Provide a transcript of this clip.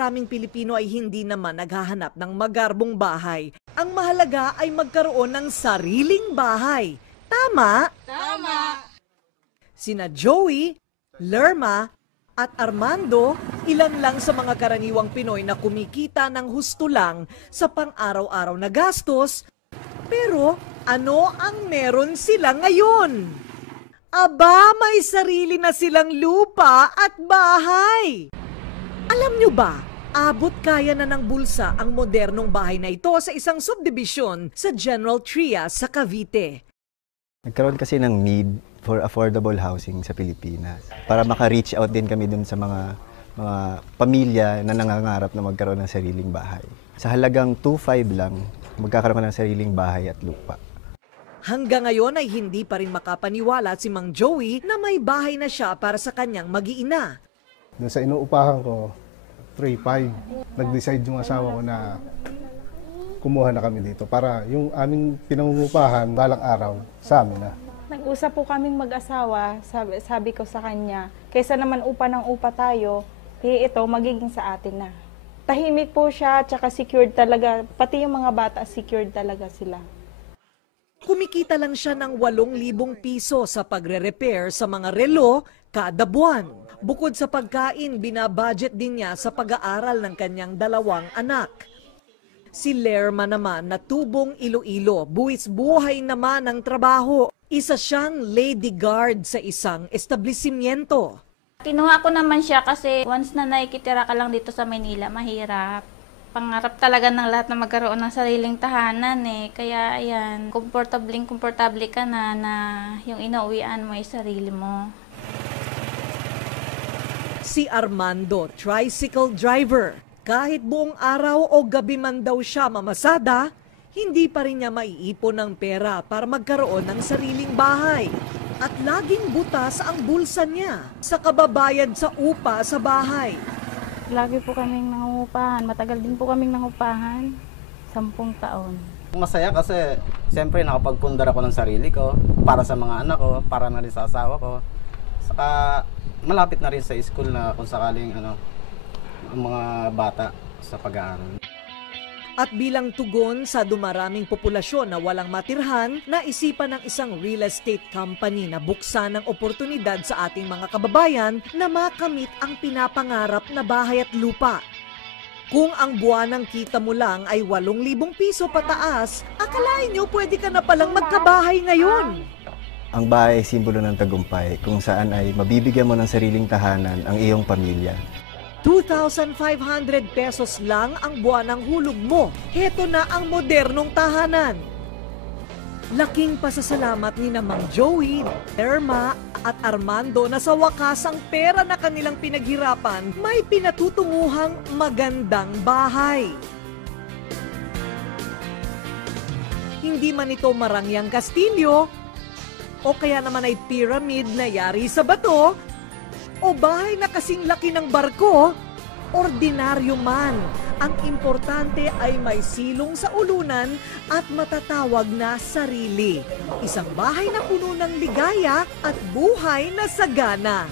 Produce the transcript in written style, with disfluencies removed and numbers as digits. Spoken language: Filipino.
maraming Pilipino ay hindi naman naghahanap ng magarbong bahay. Ang mahalaga ay magkaroon ng sariling bahay. Tama? Tama! Sina Joey, Lerma, at Armando, ilan lang sa mga karaniwang Pinoy na kumikita ng husto lang sa pang-araw-araw na gastos. Pero ano ang meron sila ngayon? Aba, may sarili na silang lupa at bahay. Alam nyo ba, abot kaya na ng bulsa ang modernong bahay na ito sa isang subdivision sa General Trias sa Cavite. Nagkaroon kasi ng need for affordable housing sa Pilipinas para maka-reach out din kami dun sa mga pamilya na nangangarap na magkaroon ng sariling bahay. Sa halagang 2.5 lang, magkakaroon ka ng sariling bahay at lupa. Hanggang ngayon ay hindi pa rin makapaniwala si Mang Joey na may bahay na siya para sa kanyang mag-iina. Doon sa inuupahan ko, 3.5. Nag-decide yung asawa ko na kumuha na kami dito para yung aming pinangungupahan balang araw sa amin na. Nag-usap po kaming mag-asawa, sabi ko sa kanya, kaysa naman upa ng upa tayo, ito magiging sa atin na. Tahimik po siya, tsaka secured talaga, pati yung mga bata secured talaga sila. Kumikita lang siya ng 8,000 piso sa pagre-repair sa mga relo kada buwan. Bukod sa pagkain, binabudget din niya sa pag-aaral ng kanyang 2 anak. Si Lerma naman na tubong Iloilo, buwis buhay naman ang trabaho. Isa siyang lady guard sa isang establishmento. Kinuha ko naman siya kasi once na nakikitira ka lang dito sa Maynila, mahirap. Pangarap talaga ng lahat na magkaroon ng sariling tahanan eh. Kaya ayan, komportable ka na yung inuwian mo ay sarili mo. Si Armando, tricycle driver. Kahit buong araw o gabi man daw siya mamasada, hindi pa rin niya maiipon ng pera para magkaroon ng sariling bahay. At laging butas ang bulsa niya sa kababayad sa upa sa bahay. Lagi po kaming nangungupahan, matagal din po kaming nangupahan, 10 taon. Masaya kasi siyempre nakapagpundar ako ng sarili ko para sa mga anak ko, para na rin sa asawa ko. Saka malapit na rin sa school na kung sakaling ang mga bata sa pag-aaral. At bilang tugon sa dumaraming populasyon na walang matirhan, naisipan ng isang real estate company na buksan ng oportunidad sa ating mga kababayan na makamit ang pinapangarap na bahay at lupa. Kung ang buwanang kita mo lang ay 8,000 piso pataas, akalain nyo pwede ka na palang magkabahay ngayon. Ang bahay ay simbolo ng tagumpay kung saan ay mabibigyan mo ng sariling tahanan ang iyong pamilya. 2,500 pesos lang ang buwanang hulog mo. Heto na ang modernong tahanan. Laking pasasalamat ni na Mang Joey, Lerma at Armando na sa wakas ang pera na kanilang pinaghirapan may pinatutunguhang magandang bahay. Hindi man ito marangyang kastilyo o kaya naman ay pyramid na yari sa bato, o bahay na kasing laki ng barko, ordinaryo man. Ang importante ay may silong sa ulunan at matatawag na sarili. Isang bahay na puno ng ligaya at buhay na sagana.